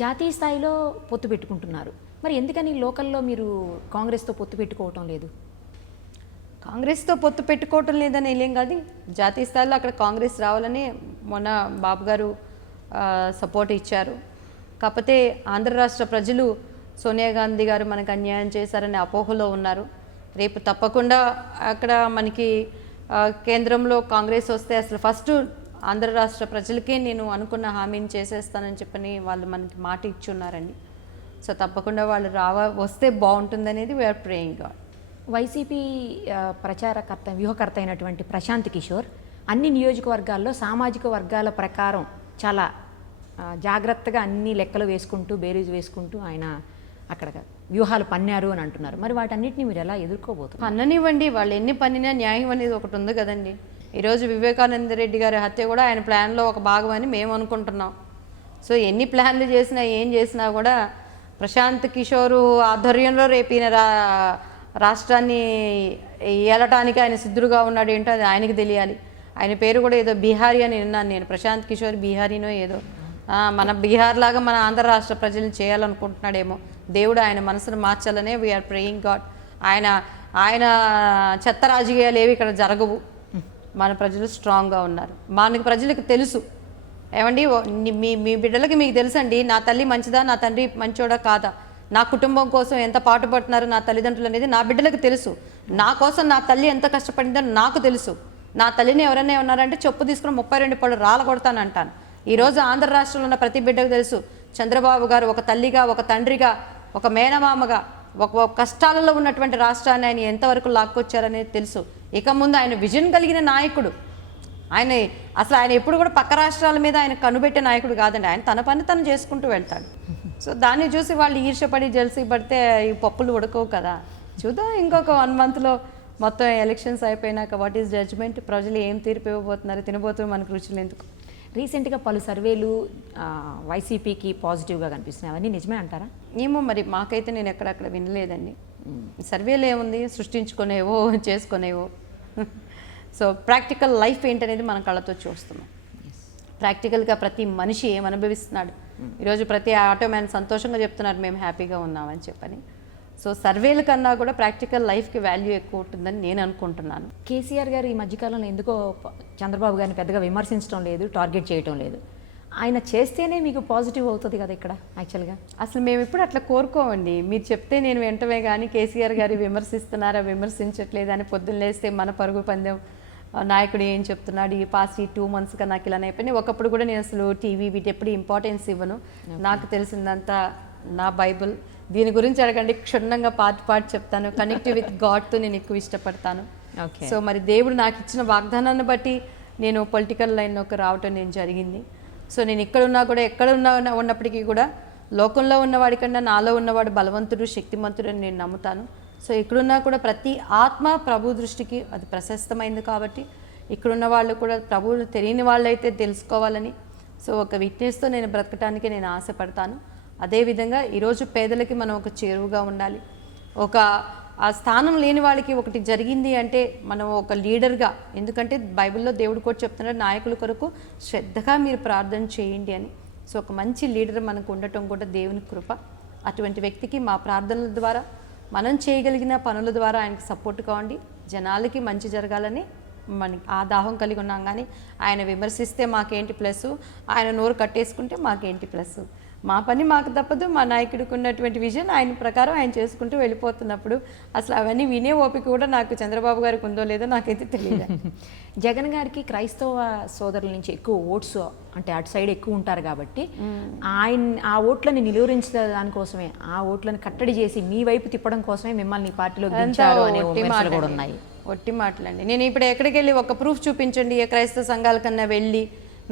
జాతీయ స్థాయిలో పొత్తు పెట్టుకుంటున్నారు. మరి ఎందుకని లోకల్లో మీరు కాంగ్రెస్తో పొత్తు పెట్టుకోవటం లేదు? కాంగ్రెస్తో పొత్తు పెట్టుకోవటం లేదని ఏం కాదు. జాతీయ స్థాయిలో అక్కడ కాంగ్రెస్ రావాలని మొన్న బాబు గారు సపోర్ట్ ఇచ్చారు. కాకపోతే ఆంధ్ర రాష్ట్ర ప్రజలు సోనియా గాంధీ గారు మనకు అన్యాయం చేశారనే అపోహలో ఉన్నారు. రేపు తప్పకుండా అక్కడ మనకి కేంద్రంలో కాంగ్రెస్ వస్తే అసలు ఫస్ట్ ఆంధ్ర రాష్ట్ర ప్రజలకే నేను అనుకున్న హామీని చేసేస్తానని చెప్పని వాళ్ళు మనకి మాట ఇచ్చున్నారండి. సో తప్పకుండా వాళ్ళు వస్తే బాగుంటుందనేది వీఆర్ ప్రేయింగ్ గాడ్. వైసీపీ ప్రచారకర్త వ్యూహకర్త అయినటువంటి ప్రశాంత్ కిషోర్ అన్ని నియోజకవర్గాల్లో సామాజిక వర్గాల ప్రకారం చాలా జాగ్రత్తగా అన్ని లెక్కలు వేసుకుంటూ బేరీజు వేసుకుంటూ ఆయన అక్కడ వ్యూహాలు పన్నారు అని అంటున్నారు. మరి వాటన్నిటిని మీరు ఎలా ఎదుర్కోబోతున్నారు? పన్ననివ్వండి, వాళ్ళు ఎన్ని పన్నినా న్యాయం అనేది ఒకటి ఉంది కదండి. ఈరోజు వివేకానంద రెడ్డి గారి హత్య కూడా ఆయన ప్లాన్లో ఒక భాగం అని మేము అనుకుంటున్నాం. సో ఎన్ని ప్లాన్లు చేసినా ఏం చేసినా కూడా ప్రశాంత్ కిషోర్ ఆధ్వర్యంలో రేపు ఈయన రాష్ట్రాన్ని ఏలటానికి ఆయన సిద్ధుడుగా ఉన్నాడు ఏంటో అది ఆయనకి తెలియాలి. ఆయన పేరు కూడా ఏదో బీహారీ అని విన్నాను నేను. ప్రశాంత్ కిషోర్ బీహారీనో ఏదో మన బీహార్ లాగా మన ఆంధ్ర రాష్ట్ర ప్రజలను చేయాలనుకుంటున్నాడేమో. దేవుడు ఆయన మనసును మార్చాలనే వీఆర్ ప్రేయింగ్ గాడ్. ఆయన చెత్త రాజకీయాలు ఏవి ఇక్కడ జరగవు. మన ప్రజలు స్ట్రాంగ్గా ఉన్నారు. మనకి ప్రజలకు తెలుసు ఏమండి, మీ బిడ్డలకి మీకు తెలుసండి నా తల్లి మంచిదా నా తండ్రి మంచోడా కాదా, నా కుటుంబం కోసం ఎంత పాటుపడుతున్నారు నా తల్లిదండ్రులు అనేది నా బిడ్డలకు తెలుసు. నా కోసం నా తల్లి ఎంత కష్టపడిందో నాకు తెలుసు. నా తల్లిని ఎవరైనా ఉన్నారంటే చెప్పు తీసుకుని 32 పళ్ళు రాళ్ళ కొడతాను అంటాను. ఈరోజు ఆంధ్ర రాష్ట్రంలో ఉన్న ప్రతి బిడ్డకు తెలుసు చంద్రబాబు గారు ఒక తల్లిగా, ఒక తండ్రిగా, ఒక మేనమామగా, ఒక కష్టాలలో ఉన్నటువంటి రాష్ట్రాన్ని ఆయన ఎంతవరకు లాక్కొచ్చారనేది తెలుసు. ఇక ముందు ఆయన విజన్ కలిగిన నాయకుడు. ఆయన ఎప్పుడు కూడా పక్క రాష్ట్రాల మీద ఆయన కనుబెట్టే నాయకుడు కాదండి. ఆయన తన పని తను చేసుకుంటూ వెళ్తాడు. సో దాన్ని చూసి వాళ్ళు ఈర్ష్యపడి జెల్సీ పడితే ఈ పప్పులు ఉడకవు కదా. చూద్దాం ఇంకొక 1 monthలో మొత్తం ఎలక్షన్స్ అయిపోయినాక వాట్ ఈస్ జడ్జ్మెంట్, ప్రజలు ఏం తీర్పు ఇవ్వబోతున్నారు, తినబోతున్నారు మనకు రుచులు ఎందుకు. రీసెంట్గా పలు సర్వేలు వైసీపీకి పాజిటివ్గా కనిపిస్తున్నాయి. అవన్నీ నిజమే అంటారా? ఏమో మరి మాకైతే నేను ఎక్కడక్కడ వినలేదండి. సర్వేలు ఏముంది, సృష్టించుకునేవో చేసుకునేవో. సో ప్రాక్టికల్ లైఫ్ ఏంటనేది మన కళ్ళతో చూస్తున్నాం. ప్రాక్టికల్గా ప్రతి మనిషి ఏం అనుభవిస్తున్నాడు. ఈరోజు ప్రతి ఆటో మ్యాన్ సంతోషంగా చెప్తున్నారు మేము హ్యాపీగా ఉన్నామని చెప్పని. సో సర్వేల కన్నా కూడా ప్రాక్టికల్ లైఫ్కి వాల్యూ ఎక్కువ ఉంటుందని నేను అనుకుంటున్నాను. కేసీఆర్ గారు ఈ మధ్యకాలంలో ఎందుకో చంద్రబాబు గారిని పెద్దగా విమర్శించడం లేదు, టార్గెట్ చేయడం లేదు. ఆయన చేస్తేనే మీకు పాజిటివ్ అవుతుంది కదా ఇక్కడ యాక్చువల్గా. అసలు మేము ఇప్పుడు అట్లా కోరుకోమండి. మీరు చెప్తే నేను వెంటనే కానీ కేసీఆర్ గారు విమర్శిస్తున్నారా విమర్శించట్లేదు అని పొద్దున్న లేస్తే మన పరుగు పందెం నాయకుడు ఏం చెప్తున్నాడు ఈ పాస్ట్ 2 monthsగా నాకు ఇలా అయిపోయింది. ఒకప్పుడు కూడా నేను అసలు టీవీ వీటి ఎప్పుడు ఇంపార్టెన్స్ ఇవ్వను. నాకు తెలిసిందంతా నా బైబుల్. దీని గురించి అడగండి, క్షుణ్ణంగా పార్ట్ చెప్తాను. కనెక్ట్ విత్ గాడ్తో నేను ఎక్కువ ఇష్టపడతాను. సో మరి దేవుడు నాకు ఇచ్చిన వాగ్దానాన్ని బట్టి నేను పొలిటికల్ లైన్లోకి రావటం నేను జరిగింది. సో నేను ఇక్కడున్నా కూడా ఉన్నప్పటికీ కూడా లోకంలో ఉన్నవాడికన్నా నాలో ఉన్నవాడు బలవంతుడు శక్తిమంతుడు అని నేను నమ్ముతాను. సో ఇక్కడున్నా కూడా ప్రతి ఆత్మ ప్రభు దృష్టికి అది ప్రశస్తమైంది కాబట్టి ఇక్కడున్న వాళ్ళు కూడా ప్రభువులు తెలియని వాళ్ళైతే తెలుసుకోవాలని, సో ఒక విట్నెస్తో నేను బ్రతకటానికి నేను ఆశపడతాను. అదేవిధంగా ఈరోజు పేదలకి మనం ఒక చేరువుగా ఉండాలి. ఆ స్థానం లేని వాళ్ళకి ఒకటి జరిగింది అంటే మనం ఒక లీడర్గా, ఎందుకంటే బైబిల్లో దేవుడు కూడా చెప్తున్నాడు నాయకుల కొరకు శ్రద్ధగా మీరు ప్రార్థన చేయండి అని. సో ఒక మంచి లీడర్ మనకు ఉండటం కూడా దేవుని కృప. అటువంటి వ్యక్తికి మా ప్రార్థనల ద్వారా మనం చేయగలిగిన పనుల ద్వారా ఆయనకు సపోర్ట్ కావండి, జనాలకి మంచి జరగాలని మనకి ఆ దాహం కలిగి ఉన్నాం. కానీ ఆయన విమర్శిస్తే మాకేంటి ప్లస్, ఆయన నోరు కట్టేసుకుంటే మాకేంటి ప్లస్. మా పని మాకు తప్పదు, మా నాయకుడికి ఉన్నటువంటి విజన్ ఆయన ప్రకారం ఆయన చేసుకుంటూ వెళ్ళిపోతున్నప్పుడు అసలు అవన్నీ వినే ఓపిక కూడా నాకు చంద్రబాబు గారికి ఉందో లేదో నాకైతే తెలియదు. జగన్ గారికి క్రైస్తవ సోదరుల నుంచి ఎక్కువ ఓట్స్ అంటే అటు సైడ్ ఎక్కువ ఉంటారు కాబట్టి ఆ ఓట్లని నిలువరించడానికోసమే, ఆ ఓట్లను కట్టడి చేసి మీ వైపు తిప్పడం కోసమే మిమ్మల్ని పార్టీలో దించారు అనే విమర్శలు కూడా ఉన్నాయి. ఒట్టి మాటలండి. నేను ఇప్పుడు ఎక్కడికి వెళ్ళి ఒక ప్రూఫ్ చూపించండి ఏ క్రైస్తవ సంఘాల కన్నా వెళ్ళి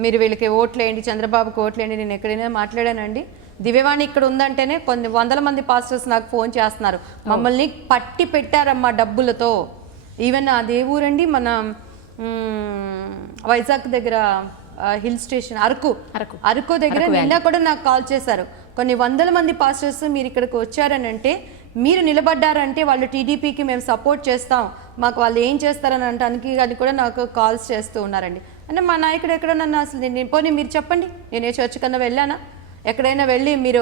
మీరు వీళ్ళకి ఓట్లేయండి చంద్రబాబుకి ఓట్లేయండి నేను ఎక్కడైనా మాట్లాడానండి? దివ్యవాణి ఇక్కడ ఉందంటేనే కొన్ని 100 మంది పాస్టర్స్ నాకు ఫోన్ చేస్తున్నారు, మమ్మల్ని పట్టి పెట్టారమ్మా డబ్బులతో. ఈవెన్ అదే ఊరండి మన వైజాగ్ దగ్గర హిల్ స్టేషన్ అరకు దగ్గర నిన్న కూడా నాకు కాల్ చేశారు. కొన్ని 100 మంది పాస్టర్స్ మీరు ఇక్కడికి వచ్చారని అంటే, మీరు నిలబడ్డారంటే వాళ్ళు టీడీపీకి మేము సపోర్ట్ చేస్తాం, మాకు వాళ్ళు ఏం చేస్తారని అనడానికి అది కూడా నాకు కాల్స్ చేస్తూ ఉన్నారండి. అంటే మా నాయకుడు ఎక్కడ నన్ను అసలు పోనీ మీరు చెప్పండి, నేను ఏ చర్చ్ కన్నా వెళ్ళానా? ఎక్కడైనా వెళ్ళి మీరు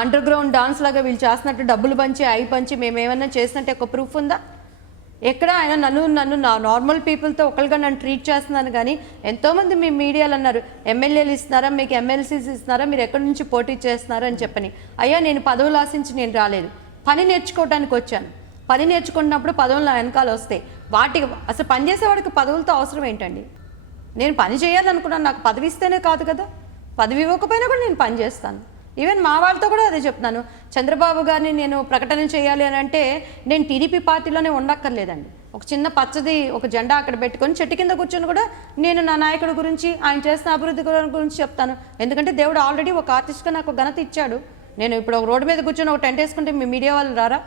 అండర్ గ్రౌండ్ డాన్స్ లాగా వీళ్ళు చేస్తున్నట్టు డబ్బులు పంచి అవి పంచి మేము ఏమైనా చేసినట్టు ఒక ప్రూఫ్ ఉందా? ఎక్కడ ఆయన నన్ను నార్మల్ పీపుల్తో ఒకరిగా నన్ను ట్రీట్ చేస్తున్నాను. కానీ ఎంతోమంది మీ మీడియాలో అన్నారు, ఎమ్మెల్యేలు ఇస్తున్నారా, మీకు ఎమ్మెల్సీస్ ఇస్తున్నారా, మీరు ఎక్కడి నుంచి పోటీ చేస్తున్నారా అని చెప్పని. అయ్యా, నేను పదవులు ఆశించి నేను రాలేదు, పని నేర్చుకోవడానికి వచ్చాను. పని నేర్చుకున్నప్పుడు పదవులు నా వెనకాల వస్తాయి. వాటికి అసలు పనిచేసేవాడికి పదవులతో అవసరం ఏంటండి? నేను పని చేయాలనుకున్నాను, నాకు పదవి ఇస్తేనే కాదు కదా, పదవి ఇవ్వకపోయినా కూడా నేను పని చేస్తాను. ఈవెన్ మా వాళ్ళతో కూడా అదే చెప్తున్నాను. చంద్రబాబు గారిని నేను ప్రకటన చేయాలి అని అంటే నేను టీడీపీ పార్టీలోనే ఉండక్కర్లేదండి. ఒక చిన్న పచ్చది ఒక జెండా అక్కడ పెట్టుకొని చెట్టు కింద కూర్చొని కూడా నేను నా నాయకుడి గురించి, ఆయన చేసిన అభివృద్ధి గురించి చెప్తాను. ఎందుకంటే దేవుడు ఆల్రెడీ ఒక ఆర్టిస్ట్గా నాకు ఘనత ఇచ్చాడు. నేను ఇప్పుడు ఒక రోడ్డు మీద కూర్చొని ఒక టెంట్ వేసుకుంటే మీ మీడియా వాళ్ళు రారా?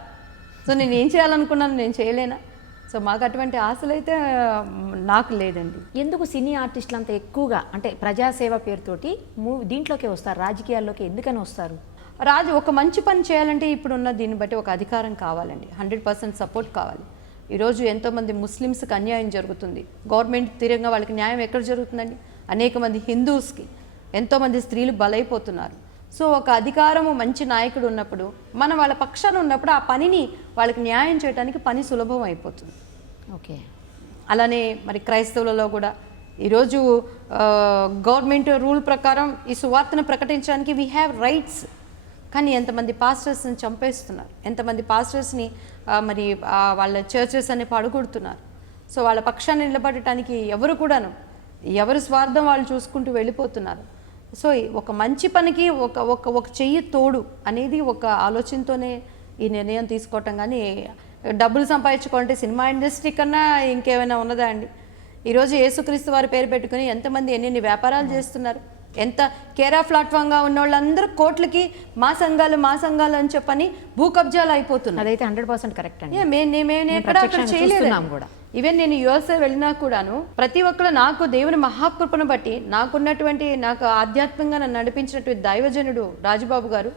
సో నేను ఏం చేయాలనుకున్నాను, నేను చేయలేనా? సో మాకు అటువంటి ఆశలు అయితే నాకు లేదండి. ఎందుకు సినీ ఆర్టిస్టులు అంత ఎక్కువగా అంటే ప్రజాసేవ పేరుతోటి దీంట్లోకి వస్తారు, రాజకీయాల్లోకి ఎందుకని వస్తారు? ఒక మంచి పని చేయాలంటే ఇప్పుడున్న దీన్ని బట్టి ఒక అధికారం కావాలండి, 100% సపోర్ట్ కావాలి. ఈరోజు ఎంతోమంది ముస్లిమ్స్కి అన్యాయం జరుగుతుంది, గవర్నమెంట్ తీరంగా వాళ్ళకి న్యాయం ఎక్కడ జరుగుతుందండి? అనేక మంది హిందూస్కి, ఎంతోమంది స్త్రీలు బలైపోతున్నారు. సో ఒక అధికారము మంచి నాయకుడు ఉన్నప్పుడు, మనం వాళ్ళ పక్షాన ఉన్నప్పుడు ఆ పనిని వాళ్ళకి న్యాయం చేయడానికి పని సులభం అయిపోతుంది. ఓకే. అలానే మరి క్రైస్తవులలో కూడా ఈరోజు గవర్నమెంట్ రూల్ ప్రకారం ఈ సువార్తను ప్రకటించడానికి వీ హ్యావ్ రైట్స్. కానీ ఎంతమంది పాస్టర్స్ని చంపేస్తున్నారు, ఎంతమంది పాస్టర్స్ని మరి వాళ్ళ చర్చెస్ అని పడగొడుతున్నారు. సో వాళ్ళ పక్షాన్ని నిలబడటానికి ఎవరు కూడాను, ఎవరి స్వార్థం వాళ్ళు చూసుకుంటూ వెళ్ళిపోతున్నారు. సో ఒక మంచి పనికి ఒక చెయ్యి తోడు అనేది ఒక ఆలోచనతోనే ఈ నిర్ణయం తీసుకోవటం. కానీ డబ్బులు సంపాదించుకోవాలంటే సినిమా ఇండస్ట్రీ కన్నా ఇంకేమైనా ఉన్నదా అండి? ఈరోజు యేసుక్రీస్తు వారి పేరు పెట్టుకుని ఎంతమంది ఎన్ని వ్యాపారాలు చేస్తున్నారు. ఎంత కేరా ప్లాట్ఫామ్గా ఉన్న వాళ్ళందరూ కోట్లకి మా సంఘాలు అని చెప్పని భూ కబ్జాలు అయిపోతున్నారు. అదైతే 100% కరెక్ట్ అండి. కూడా ఈవెన్ నేను యుఎస్ఏ వెళ్ళినా కూడాను ప్రతి ఒక్కరు నాకు దేవుని మహాకృపను బట్టి నాకు ఆధ్యాత్మికంగా నన్ను నడిపించినటువంటి దైవజనుడు రాజుబాబు గారు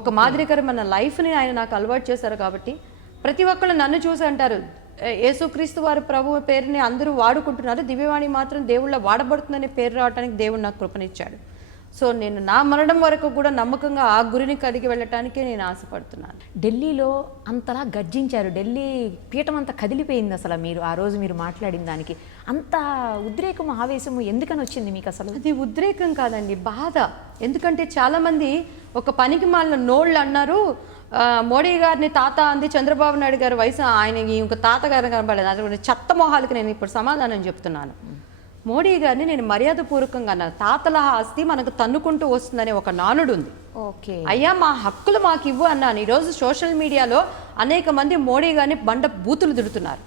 ఒక మాదిరికరమైన లైఫ్ని ఆయన నాకు అలవాటు చేశారు. కాబట్టి ప్రతి ఒక్కరు నన్ను చూసి అంటారు, యేసుక్రీస్తు వారి ప్రభు పేరుని అందరూ వాడుకుంటున్నారు, దివ్యవాణి మాత్రం దేవుళ్ళ వాడబడుతుందనే పేరు రావడానికి దేవుడు నాకు కృపనిచ్చాడు. సో నేను నా మరణం వరకు కూడా నమ్మకంగా ఆ గురిని కడిగి వెళ్ళటానికే నేను ఆశపడుతున్నాను. ఢిల్లీలో అంతలా గర్జించారు, ఢిల్లీ పీఠం అంతా కదిలిపోయింది. అసలు ఆ రోజు మీరు మాట్లాడిన దానికి అంత ఉద్రేకము ఆవేశము ఎందుకని వచ్చింది మీకు? అసలు అది ఉద్రేకం కాదండి, బాధ. ఎందుకంటే చాలామంది ఒక పనికి మాలిన నోళ్ళు అన్నారు, మోడీ గారిని తాత అంది, చంద్రబాబు నాయుడు గారి వయసు ఆయనకి ఇంకొక తాతగారు కనబడలేదు. అటువంటి చెత్త మొహాలకి నేను ఇప్పుడు సమాధానం చెప్తున్నాను. మోడీ గారిని నేను మర్యాదపూర్వకంగా అన్నాను, తాతల ఆస్తి మనకు తన్నుకుంటూ వస్తుందనే ఒక నానుడు ఉంది. ఓకే అయ్యా, మా హక్కులు మాకు ఇవ్వు అన్నాను. ఈరోజు సోషల్ మీడియాలో అనేక మంది మోడీ గారిని బూతులు తిడుతున్నారు.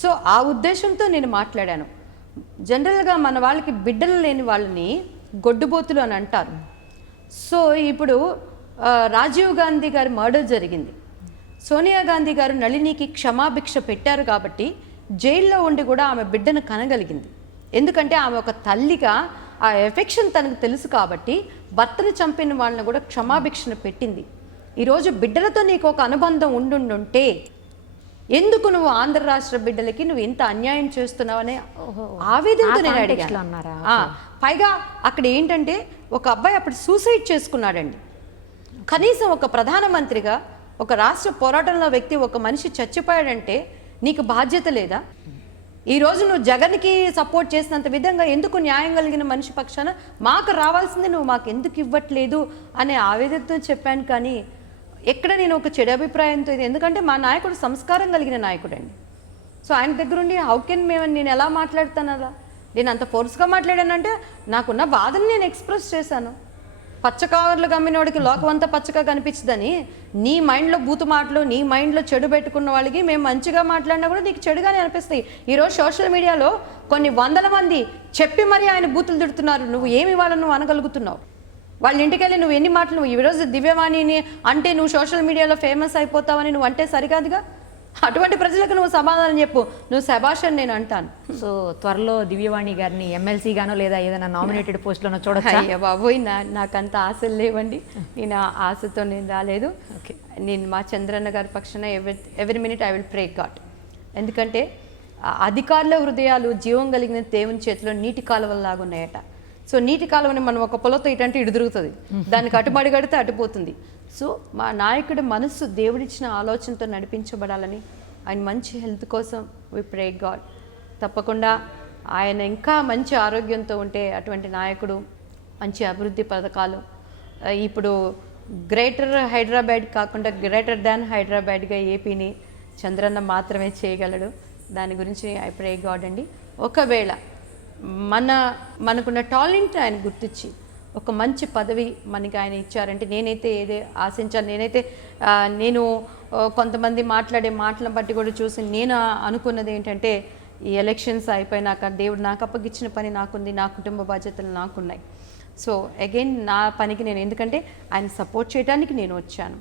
సో ఆ ఉద్దేశంతో నేను మాట్లాడాను. జనరల్గా మన వాళ్ళకి బిడ్డలు లేని వాళ్ళని గొడ్డుబోతులు అని అంటారు. సో ఇప్పుడు రాజీవ్ గాంధీ గారి మర్డర్ జరిగింది. సోనియా గాంధీ గారు నళినికి క్షమాభిక్ష పెట్టారు కాబట్టి జైల్లో ఉండి కూడా ఆమె బిడ్డను కనగలిగింది. ఎందుకంటే ఆమె ఒక తల్లిగా ఆ ఎఫెక్షన్ తనకు తెలుసు కాబట్టి భర్తను చంపిన వాళ్ళని కూడా క్షమాభిక్షను పెట్టింది. ఈరోజు బిడ్డలతో నీకు ఒక అనుబంధం ఉండుంటే ఎందుకు నువ్వు ఆంధ్ర రాష్ట్ర బిడ్డలకి నువ్వు ఇంత అన్యాయం చేస్తున్నావనే ఆవేదనతో నేను అడిగాను. పైగా అక్కడ ఏంటంటే ఒక అబ్బాయి అప్పుడు సూసైడ్ చేసుకున్నాడండి. కనీసం ఒక ప్రధానమంత్రిగా ఒక రాష్ట్ర పోరాటంలో వ్యక్తి ఒక మనిషి చచ్చిపోయాడంటే నీకు బాధ్యత లేదా? ఈరోజు నువ్వు జగన్కి సపోర్ట్ చేసినంత విధంగా ఎందుకు న్యాయం కలిగిన మనిషి పక్షాన మాకు రావాల్సింది నువ్వు మాకు ఎందుకు ఇవ్వట్లేదు అనే ఆవేదనతో చెప్పాను. కానీ ఎక్కడ నేను ఒక చెడు అభిప్రాయంతో ఎందుకంటే మా నాయకుడు సంస్కారం కలిగిన నాయకుడు అండి. సో ఆయన దగ్గరుండి నేను ఎలా మాట్లాడతాను? అలా నేను అంత ఫోర్స్గా మాట్లాడానంటే నాకున్న బాధను నేను ఎక్స్ప్రెస్ చేశాను. పచ్చకావర్లు గమ్మినోడికి లోకం అంతా పచ్చగా కనిపించదని నీ మైండ్లో బూతు మాటలు, నీ మైండ్లో చెడు పెట్టుకున్న వాళ్ళకి మేము మంచిగా మాట్లాడినా కూడా నీకు చెడుగానే అనిపిస్తాయి. ఈరోజు సోషల్ మీడియాలో కొన్ని వందల మంది చెప్పి మరీ ఆయన బూతులు తిడుతున్నారు. నువ్వు ఏమి వాళ్ళని నువ్వు అనగలుగుతున్నావు? వాళ్ళ ఇంటికి వెళ్ళి నువ్వు ఎన్ని మాటలు నువ్వు ఈరోజు దివ్యవాణిని అంటే నువ్వు సోషల్ మీడియాలో ఫేమస్ అయిపోతావని నువ్వు అంటే సరికాదుగా. అటువంటి ప్రజలకు నువ్వు సమాధానం చెప్పు, నువ్వు శభాష్ అని నేను అంటాను. సో త్వరలో దివ్యవాణి గారిని ఎమ్మెల్సీగానో లేదా ఏదైనా నామినేటెడ్ పోస్ట్లోనో చూడొచ్చు? అయ్యా బాబోయ్, నాకంత ఆశలు లేవండి. నేను ఆ ఆశతో నేను రాలేదు. ఓకే, నేను మా చంద్రన్న గారి పక్షాన every minute I will pray God. ఎందుకంటే అధికారుల హృదయాలు జీవం కలిగిన దేవుని చేతిలో నీటి కాలువల్లాగా ఉన్నాయట. సో నీటి కాలువని మనం ఒక పొలతో ఇటంటే ఇటు తిరుగుతుంది, దానికి అటుబడి కడితే అటుపోతుంది. సో మా నాయకుడి మనస్సు దేవుడిచ్చిన ఆలోచనతో నడిపించబడాలని, ఆయన మంచి హెల్త్ కోసం వి ప్రే గాడ్. తప్పకుండా ఆయన ఇంకా మంచి ఆరోగ్యంతో ఉంటే అటువంటి నాయకుడు మంచి అభివృద్ధి పథకాలు, ఇప్పుడు గ్రేటర్ హైదరాబాద్ కాకుండా గ్రేటర్ దాన్ హైదరాబాద్గా ఏపీని చంద్రన్న మాత్రమే చేయగలడు. దాని గురించి ఐ ప్రే గాడ్ అండి. ఒకవేళ మనకున్న టాలెంట్ ఆయన గుర్తించి ఒక మంచి పదవి మనకి ఆయన ఇచ్చారంటే, నేనైతే ఏదే ఆశించాను, నేను కొంతమంది మాట్లాడే మాటలను బట్టి కూడా చూసి నేను అనుకున్నది ఏంటంటే, ఈ ఎలక్షన్స్ అయిపోయినాక దేవుడు నాకు అప్పగిచ్చిన పని నాకుంది, నా కుటుంబ బాధ్యతలు నాకున్నాయి. సో అగైన్ నా పనికి నేను, ఎందుకంటే ఆయన సపోర్ట్ చేయడానికి నేను వచ్చాను.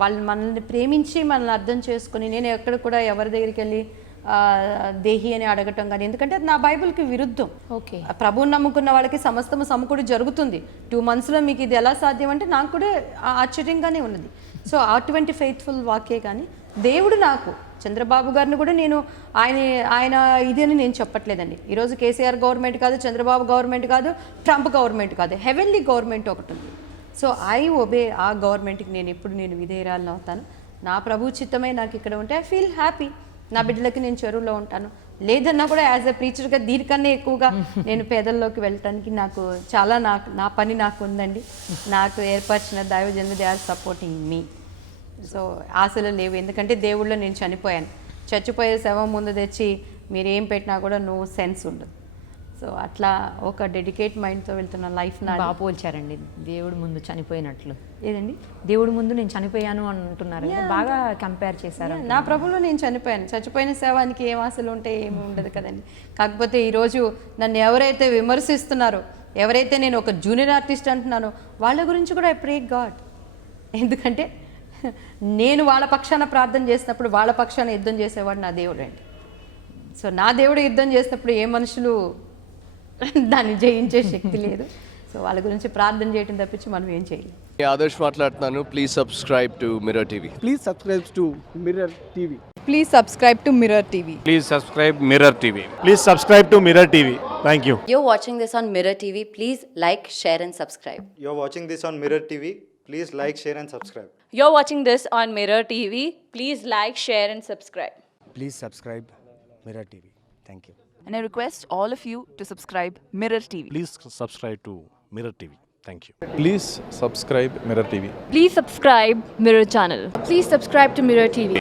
వాళ్ళు మనల్ని ప్రేమించి మనల్ని అర్థం చేసుకొని, నేను ఎక్కడ కూడా ఎవరి దగ్గరికి వెళ్ళి దేహి అని అడగటం కానీ, ఎందుకంటే అది నా బైబిల్కి విరుద్ధం. ఓకే, ప్రభువుని నమ్ముకున్న వాళ్ళకి సమస్తము సమకూడి జరుగుతుంది. 2 monthsలో మీకు ఇది ఎలా సాధ్యం అంటే నాకు కూడా ఆశ్చర్యంగానే ఉన్నది. సో అటువంటి ఫెయిత్ఫుల్ వాక్యే. కానీ దేవుడు నాకు, చంద్రబాబు గారిని కూడా నేను ఆయన ఇది అని నేను చెప్పట్లేదండి. ఈరోజు కేసీఆర్ గవర్నమెంట్ కాదు, చంద్రబాబు గవర్నమెంట్ కాదు, ట్రంప్ గవర్నమెంట్ కాదు, హెవెన్లీ గవర్నమెంట్ ఒకటి ఉంది. సో ఐ ఒబే ఆ గవర్నమెంట్కి నేను విధేయురాలను అవుతాను. నా ప్రభు చిత్తమే నాకు ఇక్కడ ఉంటే ఐ ఫీల్ హ్యాపీ. నా బిడ్డలకి నేను చెరువులో ఉంటాను, లేదన్నా కూడా యాజ్ ఎ ప్రీచర్గా దీనికన్నా ఎక్కువగా నేను పేదల్లోకి వెళ్ళటానికి నాకు చాలా నా పని నాకు ఉందండి. నాకు ఏర్పరిచిన దైవజనులు they are supporting me. So ఆశలు లేవు, ఎందుకంటే దేవుళ్ళో నేను చనిపోయాను. చచ్చిపోయే శవం ముందు తెచ్చి మీరు ఏం పెట్టినా కూడా నో సెన్స్ ఉండదు. సో అట్లా ఒక డెడికేట్ మైండ్తో వెళ్తున్న లైఫ్ నా. బాగా పోల్చారండి దేవుడు ముందు చనిపోయినట్లు. ఏదండి, దేవుడు ముందు నేను చనిపోయాను అంటున్నారు, బాగా కంపేర్ చేశారు. నా ప్రభులో నేను చనిపోయాను. చచ్చిపోయిన శవానికి ఏం ఆశలు ఉంటే ఏమి ఉండదు కదండి. కాకపోతే ఈరోజు నన్ను ఎవరైతే విమర్శిస్తున్నారో, ఎవరైతే నేను ఒక జూనియర్ ఆర్టిస్ట్ అంటున్నానో వాళ్ళ గురించి కూడా ఐ ప్రే గాడ్. ఎందుకంటే నేను వాళ్ళ పక్షాన ప్రార్థన చేసినప్పుడు వాళ్ళ పక్షాన యుద్ధం చేసేవాడు నా దేవుడు అండి. సో నా దేవుడు యుద్ధం చేసినప్పుడు ఏ మనుషులు దాన్ని జయించే శక్తి లేదు. సో వాళ్ళ గురించి ప్రార్థన చేయడం తప్పించి మనం ఏం చేయలేం. ఆదర్శ్ మాట్లాడుతున్నాను. Please subscribe to mirror TV. Please subscribe to Mirror TV. Please subscribe to Mirror TV. Please subscribe Mirror TV. Please subscribe to Mirror TV. Thank you. You're watching this on Mirror TV. Please like, share and subscribe. You're watching this on Mirror TV. Please like, share and subscribe. You're watching this on Mirror TV. Please like, share and subscribe. Please subscribe Mirror TV. Thank you. And I request all of you to subscribe Mirror TV. Please subscribe to Mirror TV. Thank you. Please subscribe Mirror TV. Please subscribe Mirror channel. Please subscribe to Mirror TV.